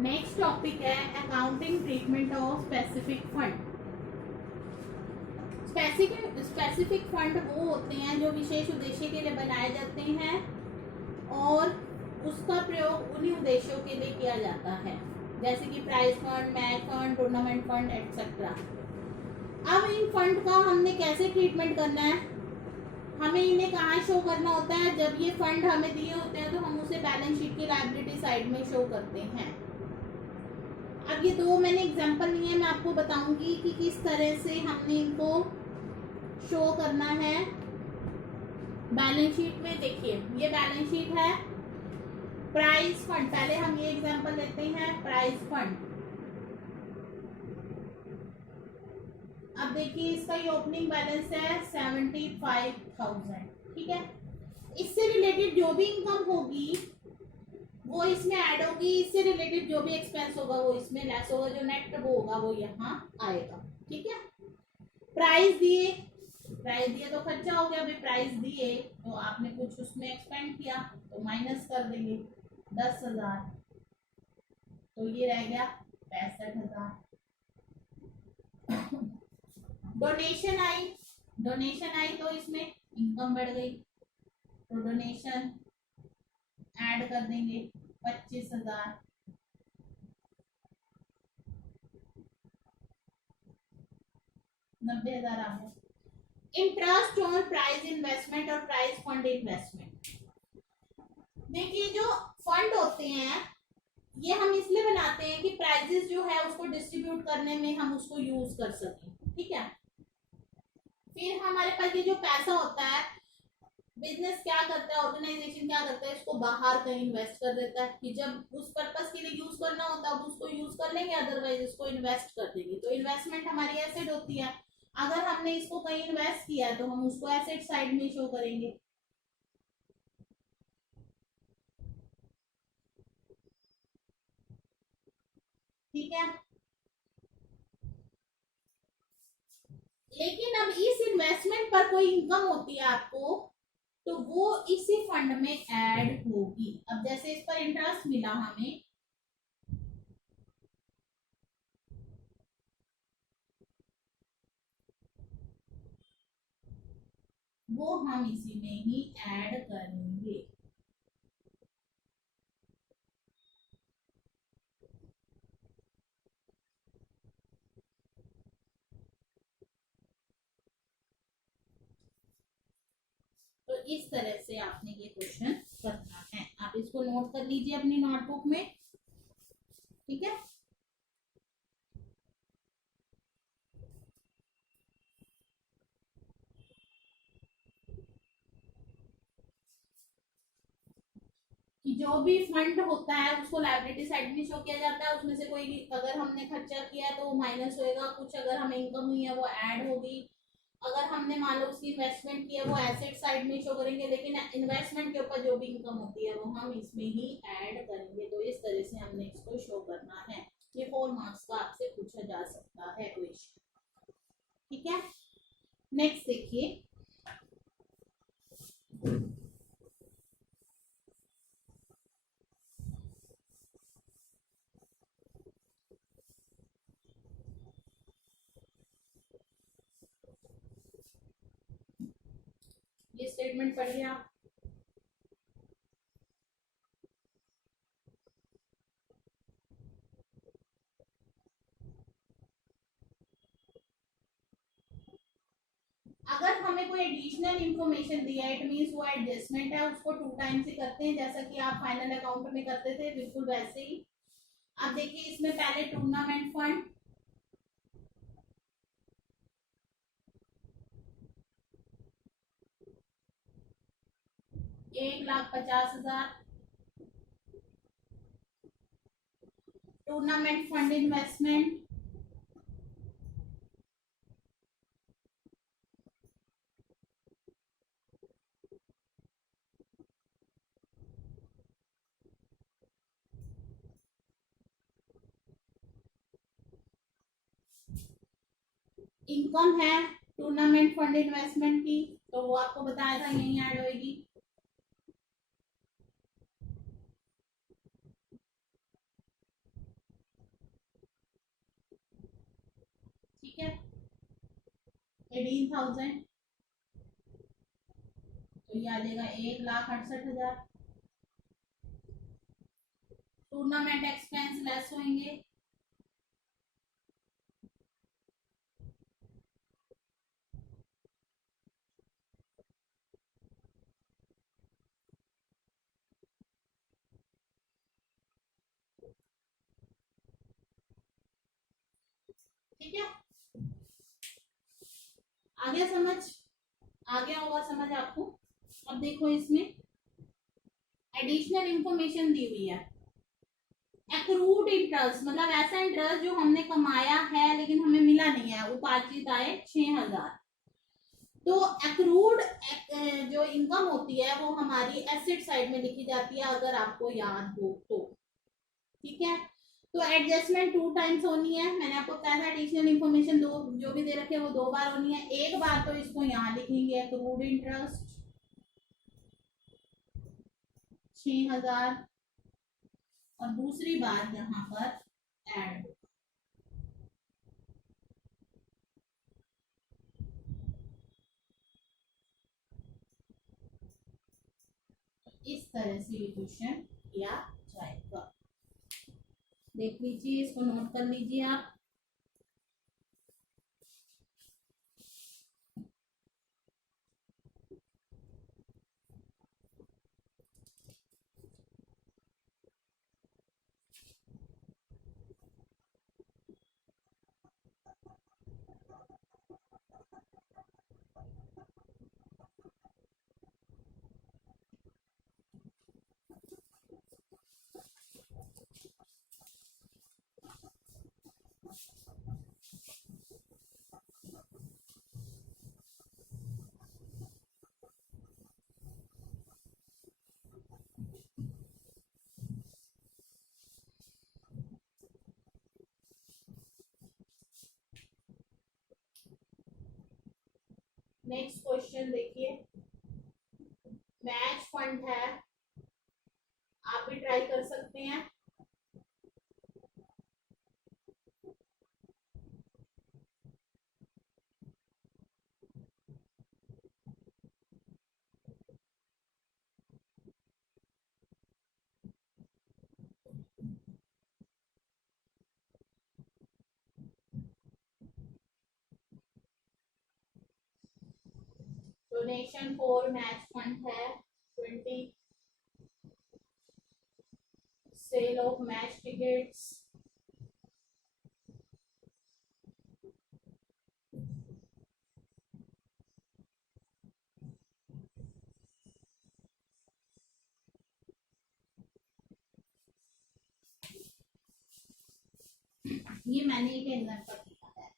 Next topic है accounting treatment of specific fund. Specific fund वो होते हैं जो विशेष उद्देश्य के लिए बनाए जाते हैं और उसका प्रयोग उन्हीं उद्देश्यों के लिए किया जाता है, जैसे कि prize fund, match fund, tournament fund etcetera. अब इन फंड का हमने कैसे ट्रीटमेंट करना है, हमें इन्हें कहाँ शो करना होता है। जब ये फंड हमें दिए होते हैं तो हम उसे बैलेंस शीट की लायबिलिटी साइड में शो करते हैं। अब ये दो मैंने एग्जांपल लिए हैं, मैं आपको बताऊंगी कि किस तरह से हमने इनको शो करना है बैलेंस शीट में। देखिए ये बैलेंस शीट है, प्राइज फंड, पहले हम ये एग्जांपल लेते हैं प्राइज फंड। अब देखिए इसका ये ओपनिंग बैलेंस है 75,000, ठीक है। इससे रिलेटेड जो भी इनकम होगी वो इसमें ऐड होगी, इससे रिलेटेड जो भी एक्सपेंस होगा वो इसमें लेस होगा, जो नेट वो होगा वो यहाँ आएगा, ठीक है। प्राइस दिए तो खर्चा हो गया, अभी प्राइस दिए तो आपने कुछ उसमें एक्सपेंड किया तो माइनस कर देंगे 10,000, तो ये रह गया 65,000। डोनेशन आई तो इसमें इनकम बढ़ गई, तो डोनेशन ऐड कर देंगे 25,000। $90,000 आ गए। इंटरेस्ट ऑन प्राइज इन्वेस्टमेंट और प्राइज फंड इन्वेस्टमेंट। देखिए जो फंड होते हैं ये हम इसलिए बनाते हैं कि प्राइजेस जो है उसको डिस्ट्रीब्यूट करने में हम उसको यूज कर सकें, ठीक है। फिर हमारे पास ये जो पैसा होता है, बिजनेस क्या करता है, ऑर्गेनाइजेशन क्या करता है, इसको बाहर कहीं इन्वेस्ट कर देता है कि जब उस पर्पस के लिए यूज करना होता है उसको यूज कर लेंगे, अदरवाइज इसको इन्वेस्ट कर देंगे। तो इन्वेस्टमेंट हमारी एसेट होती है, अगर हमने इसको कहीं इन्वेस्ट किया है तो हम उसको एसेट साइड में शो करेंगे, ठीक है। लेकिन अब इस इन्वेस्टमेंट पर कोई इनकम होती है आपको तो वो इसी फंड में ऐड होगी। अब जैसे इस पर इंटरेस्ट मिला हमें, वो हम इसी में ही ऐड करेंगे। तो इस तरह से आपने ये क्वेश्चन करना है, आप इसको नोट कर लीजिए अपनी नोटबुक में, ठीक है। कि जो भी फंड होता है उसको लायबिलिटी साइड में शो किया जाता है, उसमें से कोई अगर हमने खर्चा किया है तो वो माइनस होएगा, कुछ अगर हमें इनकम हुई है वो ऐड होगी, अगर हमने मान लो उसकी इन्वेस्टमेंट किया वो एसेट साइड में शो करेंगे, लेकिन इन्वेस्टमेंट के ऊपर जो भी इनकम होती है वो हम इसमें ही ऐड करेंगे। तो इस तरह से हमने इसको शो करना है। ये 4 मार्क्स का आपसे पूछा जा सकता है क्वेश्चन, ठीक है। नेक्स्ट देखिए, ये स्टेटमेंट पढ़िए आप। अगर हमें कोई एडिशनल इंफॉर्मेशन दिया इट मींस वो एडजस्टमेंट है, उसको 2 टाइम से करते हैं, जैसा कि आप फाइनल अकाउंट में करते थे बिल्कुल वैसे ही। अब देखिए इसमें पहले tournament fund, 1,50,000, tournament fund investment, income है टूर्नामेंट फंड इन्वेस्टमेंट की, तो वो आपको बताया था यही ऐड होगी। 18,000, तो ये आ जाएगा 1,68,000। टूर्नामेंट एक्सपेंस लेस होंगे, ठीक है। आगे समझ आ गया होगा समझ आपको। अब देखो इसमें एडिशनल इंफॉर्मेशन दी हुई है। एक्रूड इंटरेस्ट मतलब ऐसा इंटरेस्ट जो हमने कमाया है लेकिन हमें मिला नहीं है, उपार्जित आय 6,000। तो एक्रूड जो इनकम होती है वो हमारी एसेट साइड में लिखी जाती है, अगर आपको याद हो तो, ठीक है। तो एडजस्टमेंट 2 टाइम्स होनी है, मैंने आपको बताया था एडिशनल इंफॉर्मेशन दो जो भी दे रखे वो 2 बार होनी है। एक बार तो इसको यहाँ लिखेंगे एक्रूड इंटरेस्ट 6,000 और दूसरी बार यहाँ पर ऐड, इस तरह से ये क्वेश्चन किया जाएगा। देख लीजिए, इसको नोट कर लीजिए आप। नेक्स्ट क्वेश्चन देखिए, मैच फंड है, आप भी ट्राई कर सकते हैं। डोनेशन फॉर मैच फंड है 20, सेल ऑफ मैच टिकट्स ये मैंने एक एग्जांपल दिया है,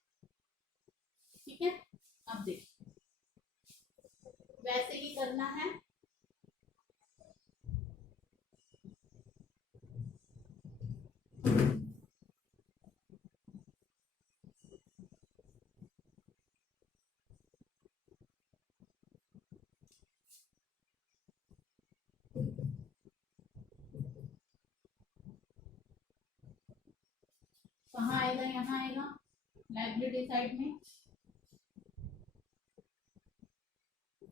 ठीक है। अब देखिए वैसे ही करना है। कहाँ आएगा, यहाँ आएगा लाइबिलिटी साइड में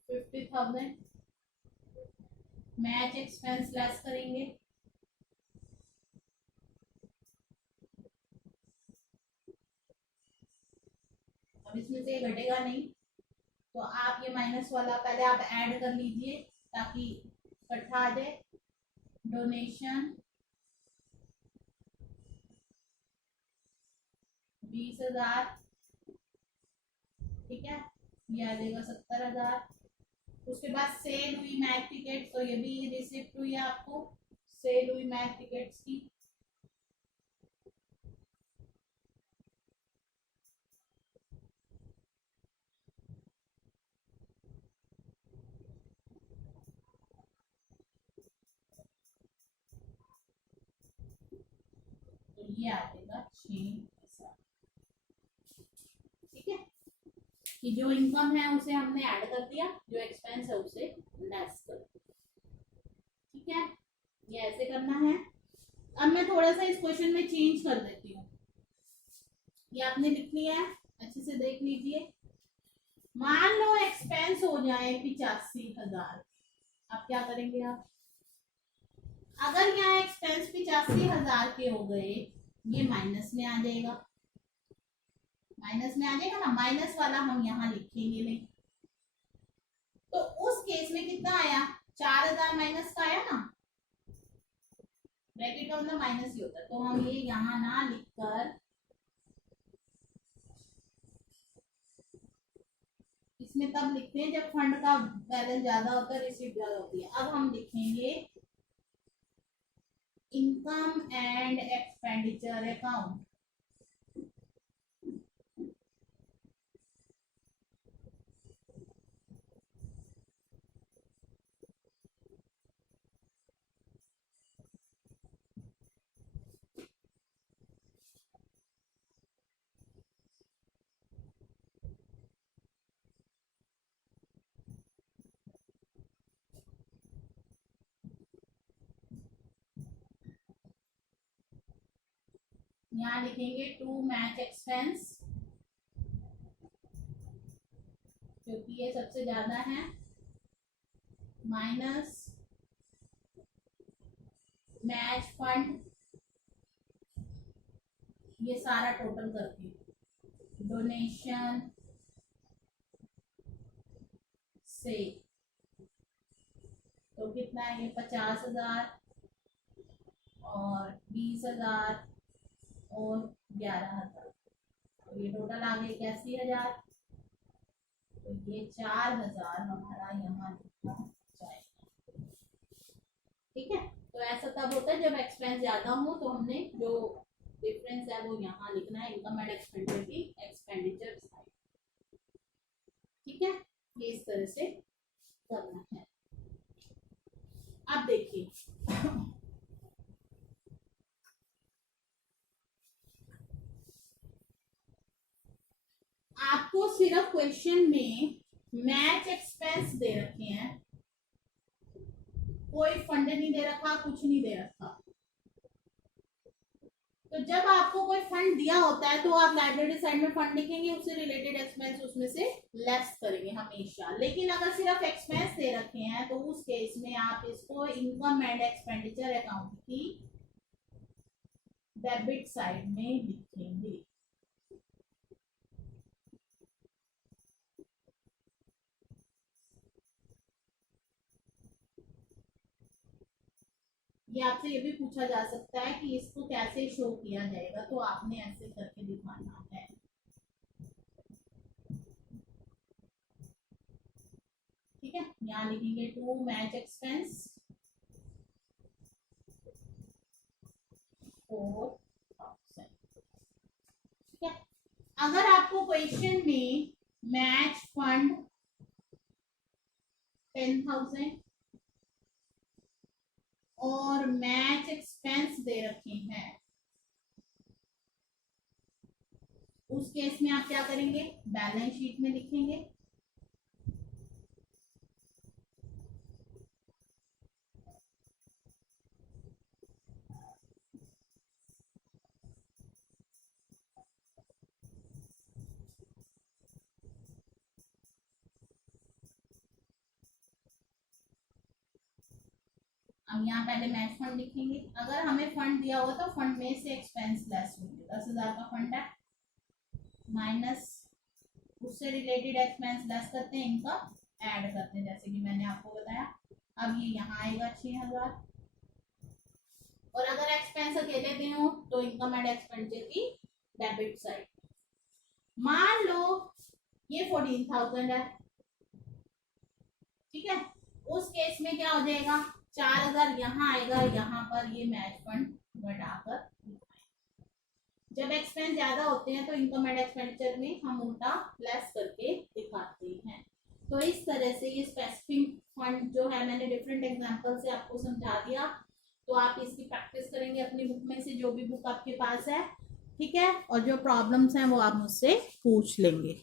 50,000, मैच एक्सपेंस लेस करेंगे, अब इसमें से ये घटेगा नहीं तो आप ये माइनस वाला पहले आप ऐड कर लीजिए ताकि इकट्ठा आ जाए। डोनेशन 20,000, ठीक है, ये आ जाएगा 70,000। उसके बाद सेल हुई मैच टिकट, तो ये भी रिसिप्ट हुई आपको सेल हुई मैच टिकट्स की। तो ये आ जाएगा 6,000, ठीक है। कि जो इनकम है उसे हमने ऐड कर दिया, जो एक्सपेंस है उसे लेस कर दिया, ठीक है। ये ऐसे करना है। अब मैं थोड़ा सा इस क्वेश्चन में चेंज कर देती हूँ, ये आपने लिख लिया है, अच्छे से देख लीजिए। मान लो एक्सपेंस हो जाए 85,000, अब क्या करेंगे आप? अगर यहाँ एक्सपेंस 85,000 के हो गए, ये माइनस में आ जाएगा, माइनस में आ जाएगा ना, माइनस वाला हम यहाँ लिखेंगे नहीं। तो उस केस में कितना आया? 4,000 माइनस का आया ना, ब्रैकेट का मतलब माइनस ही होता है, तो हम ये यहाँ ना लिखकर इसमें तब लिखते हैं जब फंड का बैलेंस ज्यादा होता है, रिसीट ज्यादा होती है। अब हम लिखेंगे इनकम एंड एक्सपेंडिचर अकाउंट। यहाँ लिखेंगे टू मैच एक्सपेंस, क्योंकि ये सबसे ज्यादा है, माइनस मैच फंड, ये सारा टोटल करके डोनेशन से, तो कितना है ये? 50,000 और 20,000 और 11,000, तो ये टोटल आ गए 81,000। तो ये 4,000 हमारा यहाँ लिखा जाएगा। ठीक है, तो ऐसा तब होता है जब एक्सपेंस ज्यादा हो, तो हमने जो डिफरेंस है वो यहाँ लिखना है, इनकम एंड एक्सपेंडिचर की एक्सपेंडिचर साइड। ठीक है, ये इस तरह से करना है। अब देखिए आपको सिर्फ क्वेश्चन में मैच एक्सपेंस दे रखे हैं, कोई फंड नहीं दे रखा, कुछ नहीं दे रखा। तो जब आपको कोई फंड दिया होता है तो आप लाइब्रेरी साइड में फंड लिखेंगे, उससे रिलेटेड एक्सपेंस उसमें से लेस करेंगे हमेशा। लेकिन अगर सिर्फ एक्सपेंस दे रखे हैं तो उस केस में आप इसको इनकम एंड एक्सपेंडिचर अकाउंट की डेबिट साइड में लिखेंगे। ये आपसे ये भी पूछा जा सकता है कि इसको कैसे शो किया जाएगा, तो आपने ऐसे करके दिखाना है। ठीक है, यहाँ लिखेंगे टू मैच एक्सपेंस 4,000। ठीक है, अगर आपको क्वेश्चन में मैच फंड 10,000 और मैच एक्सपेंस दे रखे हैं, उस केस में आप क्या करेंगे? बैलेंस शीट में लिखेंगे अब यहाँ पहले मैच फंड लिखेंगे। अगर हमें फंड दिया हुआ तो फंड में से एक्सपेंस लेस होंगे, 10,000 का फंड है, माइनस उससे रिलेटेड एक्सपेंस लेस करते हैं, इनकम ऐड करते हैं, जैसे कि मैंने आपको बताया। अब ये यहाँ आएगा 6,000, और अगर एक्सपेंस अकेले दें हो तो इनकम एंड एक्सपेंडिचर की डेबिट साइड। मान लो ये 14,000 है, ठीक है, उस केस में क्या हो जाएगा? 4,000 यहाँ आएगा, यहाँ पर ये मैच फंड घटाकर, जब एक्सपेंस ज्यादा होते हैं तो इनकम एंड एक्सपेंडिचर में हम उल्टा लेस करके दिखाते हैं। तो इस तरह से ये स्पेसिफिक फंड जो है, मैंने डिफरेंट एग्जांपल से आपको समझा दिया। तो आप इसकी प्रैक्टिस करेंगे अपनी बुक में से, जो भी बुक आपके पास है, ठीक है, और जो प्रॉब्लम्स हैं वो आप मुझसे पूछ लेंगे।